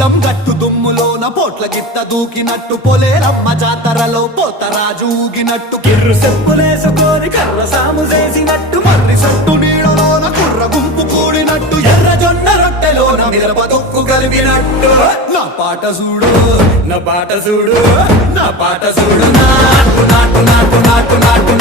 పొలం గట్టు దుమ్ములోన పోట్ల గిత్త దూకినట్టు పొలేరమ్మ జాతరలో పోతరాజు ఊగినట్టు కిర్రు చెప్పులేసుకొని కర్ర సాము చేసినట్టు మర్రి సట్టు నీడలోన కుర్ర గుంపు కూడినట్టు ఎర్ర జొన్న రొట్టెలోన మిరప తొక్కు కలిపినట్టు నా పాట చూడు నా పాట చూడు నా పాట చూడు నాటు నాటు నాటు నాటు నాటు